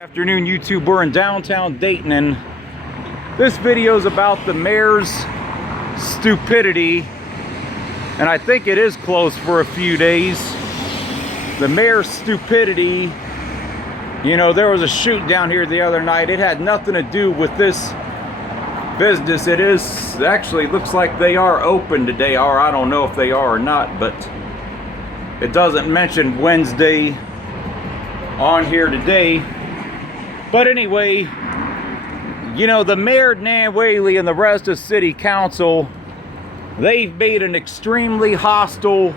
Afternoon, YouTube. We're in downtown Dayton, and this video is about the mayor's stupidity, and I think it is closed for a few days. The mayor's stupidity. You know, there was a shoot down here the other night. It had nothing to do with this business. It is actually looks like they are open today, or I don't know if they are or not, but it doesn't mention Wednesday on here today. But anyway, you know, the Mayor Nan Whaley and the rest of City Council, they've made an extremely hostile,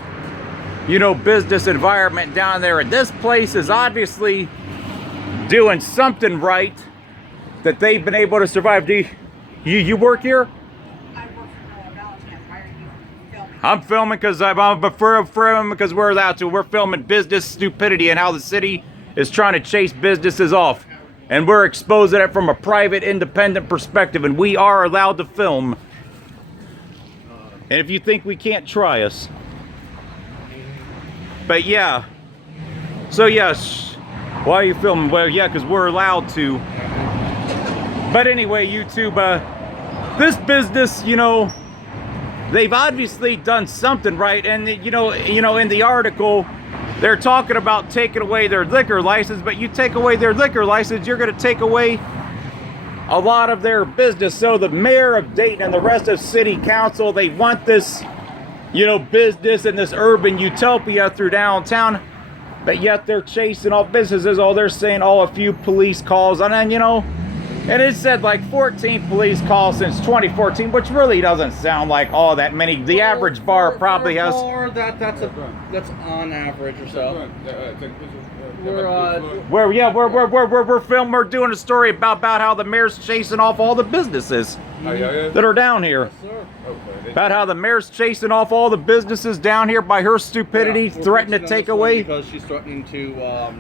you know, business environment down there. And this place is obviously doing something right that they've been able to survive. Do you work here? I work for Downtown. Why are you filming? I'm filming because because we're allowed to. We're filming business stupidity and how the city is trying to chase businesses off. And we're exposing it from a private, independent perspective, and we are allowed to film. And if you think we can't, try us. But yeah. So yes, why are you filming? Well, yeah, because we're allowed to. But anyway, YouTube, this business, you know, they've obviously done something right. And you know, in the article, they're talking about taking away their liquor license, but you take away their liquor license, you're going to take away a lot of their business. So the mayor of Dayton and the rest of City Council, they want this, you know, business and this urban utopia through downtown, but yet they're chasing all businesses. Oh, they're saying, oh, a few police calls, and then, you know, and it said like 14 police calls since 2014, which really doesn't sound like all that many. The average bar probably has. That's on average or so. We're filming. We're doing a story about how the mayor's chasing off all the businesses that are down here. About how the mayor's chasing off all the businesses down here by her stupidity, threatening to take away. Because she's threatening to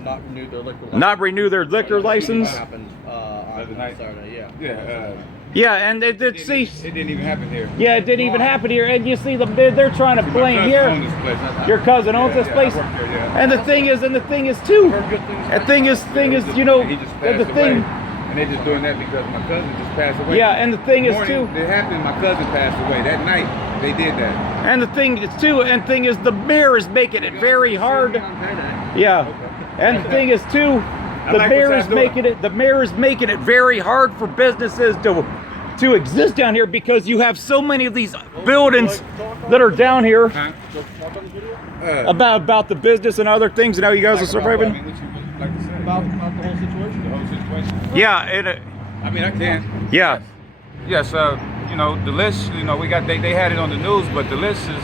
not renew their liquor license. Not renew their liquor license. Happened on Saturday, yeah. Yeah, and it did see. It didn't even happen here. Yeah, it didn't even happen here, and you see them. They're trying to blame here. Your cousin owns this place, and the thing is too. The thing is, you know, He just the passed thing. away. And they just doing that because my cousin just passed away. Yeah, and the thing is too. It happened. My cousin passed away that night. They did that. And the thing is too. And thing is, the mayor is making it very hard. Yeah, and the thing is too. The mayor is making it very hard for businesses to exist down here because you have so many of these buildings that are down here about the business and other things and how you guys are surviving. What you would like to say About the whole situation. the whole situation? Yeah, and I mean, I can. yeah, Yes, you know, the list, you know, we got, they had it on the news, but the list is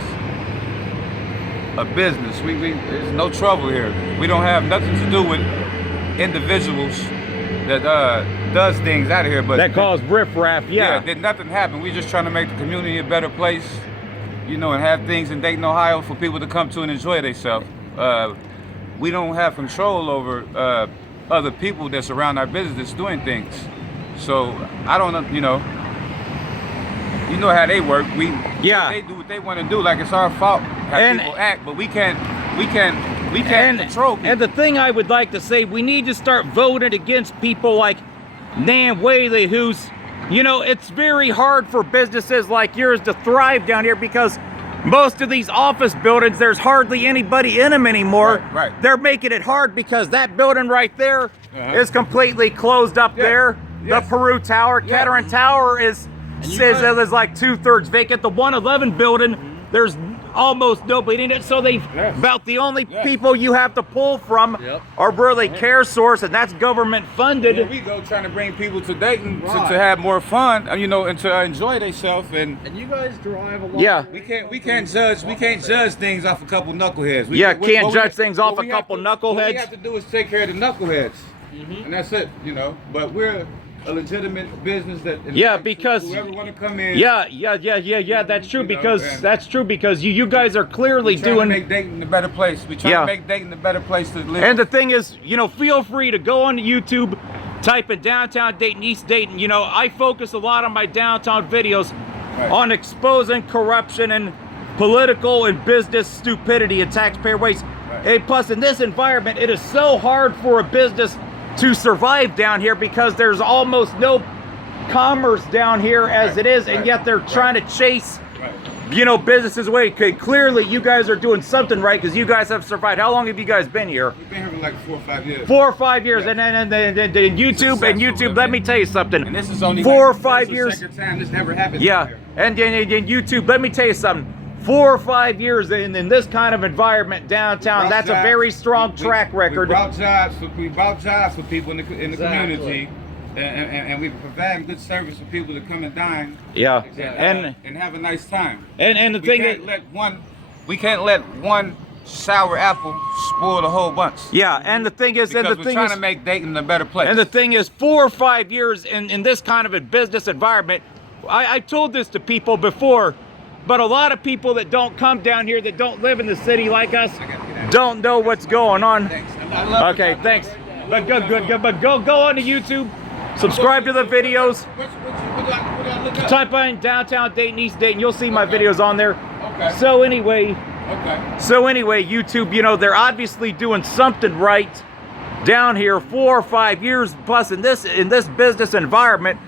a business. There's no trouble here. We don't have nothing to do with individuals that does things out of here, but that caused riffraff. Yeah, did nothing happen. We just trying to make the community a better place, you know, and have things in Dayton, Ohio for people to come to and enjoy themselves. We don't have control over other people that's around our business that's doing things. So I don't know, you know how they work. They do what they want to do. Like, it's our fault how people act, but we can't control people. And the thing I would like to say, we need to start voting against people like Nan Whaley, who's, you know, it's very hard for businesses like yours to thrive down here because most of these office buildings, there's hardly anybody in them anymore. Right. They're making it hard because that building right there is completely closed up there. Yes. The Peru Tower, Kettering Tower is like 2/3 vacant. The 111 building, there's almost nobody in it, so about the only people you have to pull from are really care source, and that's government funded. Here we go, trying to bring people to Dayton to have more fun, you know, and to enjoy themselves. And you guys drive a lot. Yeah, we can't judge things off a couple knuckleheads. Can't judge things off a couple knuckleheads. What we have to do is take care of the knuckleheads, and that's it, you know. But we're a legitimate business that because whoever want to come in. That's true, because you guys are clearly to make Dayton a better place. We try to make Dayton a better place to live. And the thing is, you know, feel free to go on YouTube, type in downtown Dayton, East Dayton. You know, I focus a lot on my downtown videos on exposing corruption and political and business stupidity and taxpayer waste. And plus, in this environment, it is so hard for a business to survive down here because there's almost no commerce down here as it is, and yet they're trying to chase, you know, businesses away. Okay, clearly you guys are doing something right because you guys have survived. How long have you guys been here? We've been here for like 4 or 5 years. 4 or 5 years, Yeah. and then YouTube, let me tell you something. And this is only 4 or like 5 the years. second time this never happened. Yeah, here. and YouTube, let me tell you something. 4 or 5 years in this kind of environment downtown, that's a very strong track record. We brought jobs for people in the Exactly. community, and we provide good service for people to come and dine. Yeah, and have a nice time. and the We thing can't is, let one sour apple spoil the whole bunch. yeah, and the thing is, Because we're trying to make Dayton a better place. and the thing is, 4 or 5 years in this kind of a business environment, I told this to people before, but a lot of people that don't come down here, that don't live in the city like us, don't know what's going on. Thanks. I love Okay, it. thanks. But good. But go on to YouTube, subscribe to the videos, What do I look up? type in Downtown Dayton, East Dayton, you'll see my videos on there. Okay. So anyway, Okay. YouTube, you know, they're obviously doing something right down here. 4 or 5 years plus in this business environment.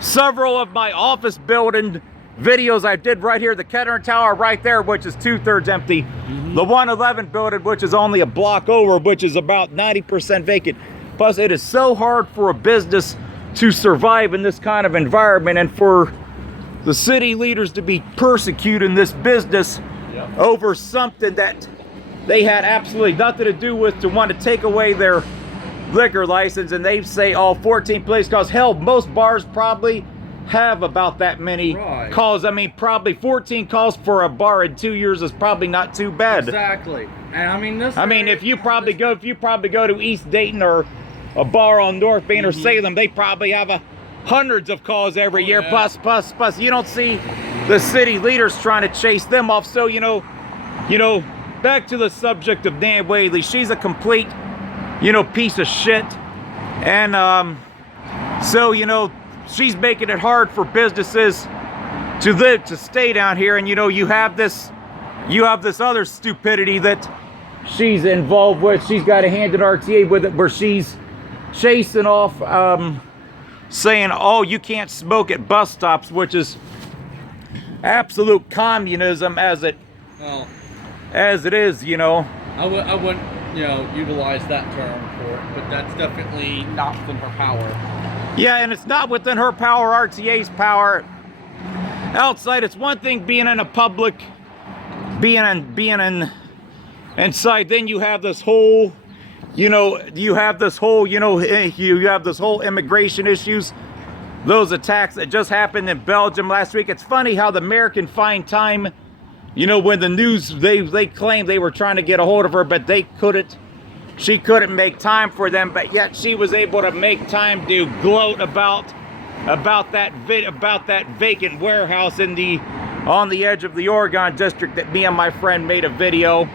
Several of my office building videos I did right here, the Kettner Tower right there, which is 2/3 empty. The 111 building, which is only a block over, which is about 90% vacant. Plus, it is so hard for a business to survive in this kind of environment, and for the city leaders to be persecuting this business over something that they had absolutely nothing to do with, to want to take away their liquor license. And they say all 14 police calls. Hell, most bars probably have about that many calls. I mean, probably 14 calls for a bar in 2 years is probably not too bad. Exactly. And I mean, If you probably go to East Dayton or a bar on North Main or Salem, they probably have hundreds of calls every year. Yeah. Plus. You don't see the city leaders trying to chase them off. So you know, back to the subject of Nan Whaley. She's a complete, piece of shit, and so she's making it hard for businesses to stay down here. And you have this other stupidity that she's involved with. She's got a hand in RTA with it, where she's chasing off, saying, oh, you can't smoke at bus stops, which is absolute communism as it is. I wouldn't, utilize that term for it, but that's definitely not within her power. Yeah, and it's not within her power, RTA's power. Outside, it's one thing being in a public, being inside. Then you have this whole, you have this whole immigration issues. Those attacks that just happened in Belgium last week. It's funny how the mayor can find time, when the news, they claimed they were trying to get a hold of her, but she couldn't make time for them, but yet she was able to make time to gloat about that vacant warehouse on the edge of the Oregon district that me and my friend made a video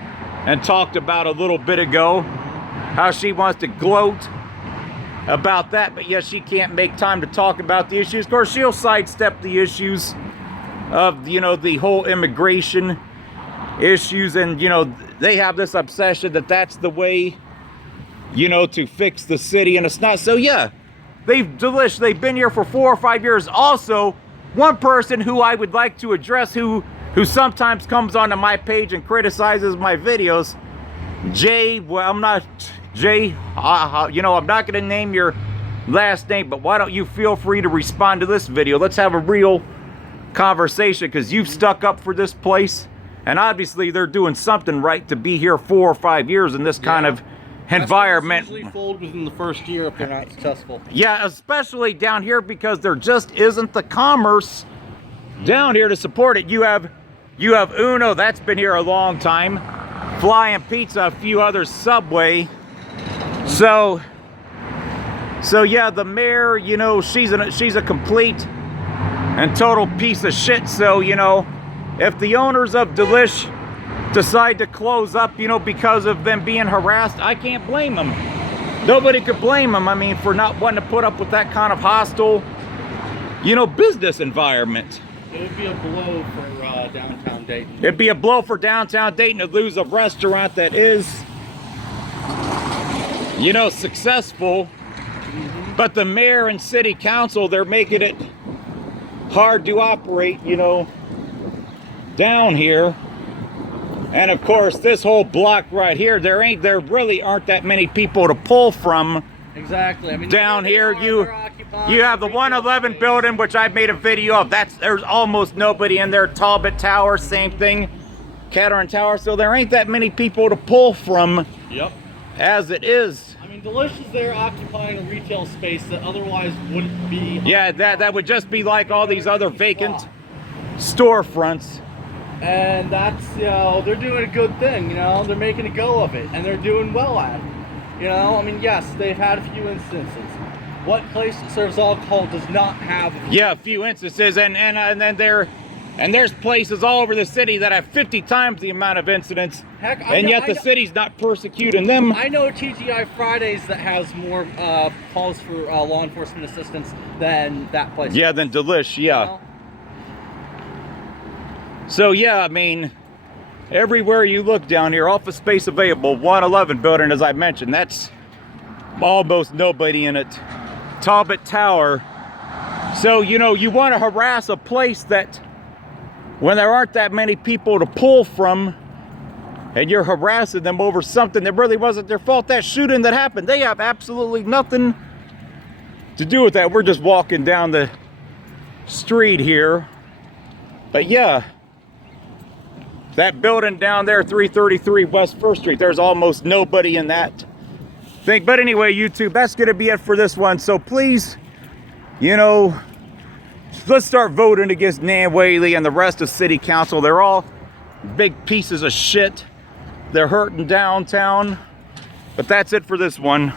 and talked about a little bit ago. How she wants to gloat about that, but yet she can't make time to talk about the issues. Of course, she'll sidestep the issues of the whole immigration issues, and they have this obsession that that's the way to fix the city, and it's not. So yeah, they've been here for 4 or 5 years. Also, one person who I would like to address, who sometimes comes onto my page and criticizes my videos, I'm not going to name your last name, but why don't you feel free to respond to this video? Let's have a real conversation, because you've stuck up for this place, and obviously they're doing something right to be here 4 or 5 years in this kind of environment. Usually fold within the first year if they're not successful. Yeah, especially down here, because there just isn't the commerce down here to support it. You have Uno, that's been here a long time. Lyiing Pizza, a few others, Subway. So yeah, the mayor, she's a complete and total piece of shit. So if the owners of Delish decide to close up, because of them being harassed, I can't blame them. Nobody could blame them. I mean, for not wanting to put up with that kind of hostile, business environment. It would be a blow for downtown Dayton. It'd be a blow for downtown Dayton to lose a restaurant that is, successful But the mayor and city council, they're making it hard to operate, you know, down here. And of course, this whole block right here, there really aren't that many people to pull from. Exactly. I mean, Down here, you have the retail 111 space. building, which I made a video of. There's almost nobody in there. Talbot Tower, same thing. Caterin Tower. So there ain't that many people to pull from. Yep. As it is. I mean, Delicious there occupying a retail space that otherwise wouldn't be. Yeah, that would just be like all these other vacant storefronts. And that's, you know, they're doing a good thing, you know, they're making a go of it, and they're doing well at it. You know, I mean, yes, they've had a few instances. What place that serves alcohol does not have? Yeah, a few instances, and then there's places all over the city that have 50 times the amount of incidents, Heck, and yet the city's not persecuting them. I know TGI Fridays that has more calls for law enforcement assistance than that place. Yeah, than Delish, yeah. You know? So yeah, I mean, everywhere you look down here, office space available. 111 building, as I mentioned, that's almost nobody in it. Talbot Tower. So, you know, you want to harass a place that, when there aren't that many people to pull from, and you're harassing them over something that really wasn't their fault. That shooting that happened, they have absolutely nothing to do with that. We're just walking down the street here. But yeah, that building down there, 333 West 1st Street, there's almost nobody in that thing. But anyway, YouTube, that's going to be it for this one. So please, you know, let's start voting against Nan Whaley and the rest of City Council. They're all big pieces of shit. They're hurting downtown. But that's it for this one.